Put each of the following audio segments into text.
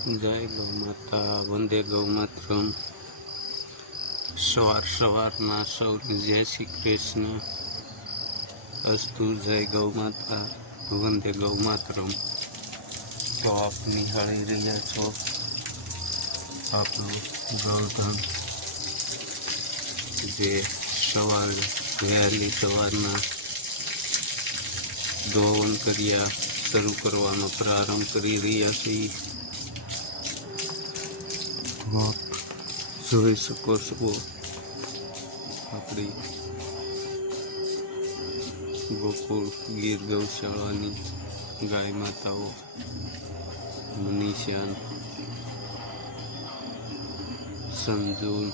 જય ગૌ માતા, વંદે ગૌ માતરમ. સવારમાં સૌને જય શ્રી કૃષ્ણ. અસ્તુ જય ગૌ માતા, વંદે ગૌ માતરમ. તો આપ નિહાળી રહ્યા છો આપણું ગૌધન, જે વહેલી સવારના ધોવન કર્યા શરૂ કરવાનો પ્રારંભ કરી રહ્યા છીએ. આપ જોઈ શકો છો આપણી ગોકુળ ગીર ગૌશાળાની ગાય માતાઓ મનીષાન, સંજુન,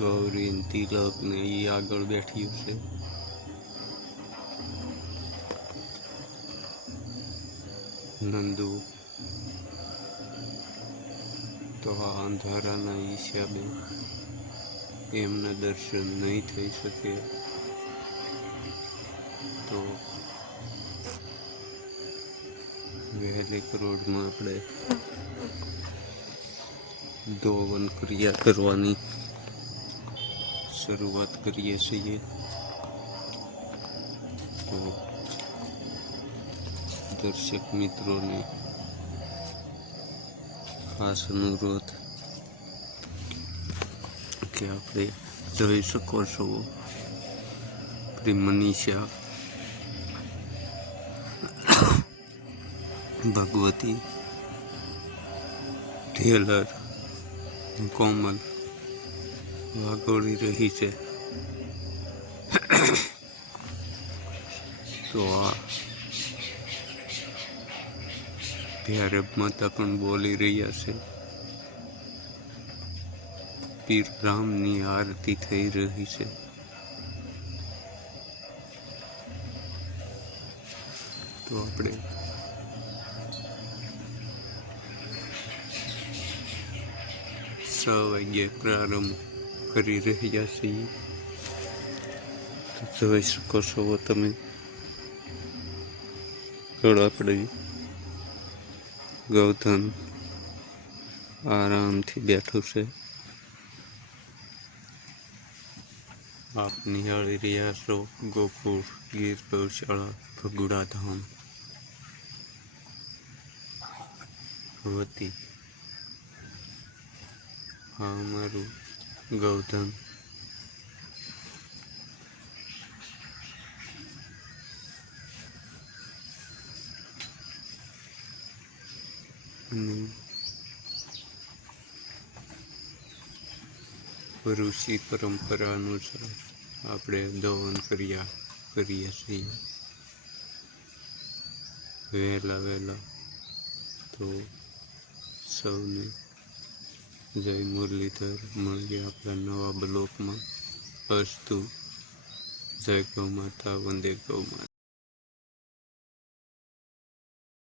ગૌરી, તિલક ને એ આગળ બેઠ્યું છે. નંદુ તો આ અંધારાના હિસાબે એમના દર્શન નહીં થઈ શકે, તો વહેલી કરોડમાં આપણે ધોવન ક્રિયા કરવાની શરૂઆત કરીએ છીએ. તો દર્શક મિત્રોને ખાસ અનુરોધ કે આપણે જોઈ શકો છો આપણી મનીષા, ભગવતી, ટેલર, કોમલ વાગોળી રહી છે. તો આ ભૈરવ માતા પણ બોલી રહ્યા છે. પીર બ્રાહ્મની આરતી થઈ રહી છે. તો આપણે છ વાગ્યે પ્રારંભ કરી રહ્યા છીએ. તો જોઈ શકો છો તમે આપણે ગૌધન આરામથી બેઠું છે. આપ નિહાળી રહ્યા છો ગોકુળ ગીર ગૌશાળા ભગુડા ધામ વતી. હા, અમારું ગૌધન ઋષિ પરંપરા અનુસાર આપણે ધોવન ક્રિયા કરીએ છીએ વહેલા. તો સૌને જય મુરલીધર. મળીએ આપણા નવા બ્લોકમાં. અસ્તુ. જય ગૌ માતા, વંદે ગૌ માતા.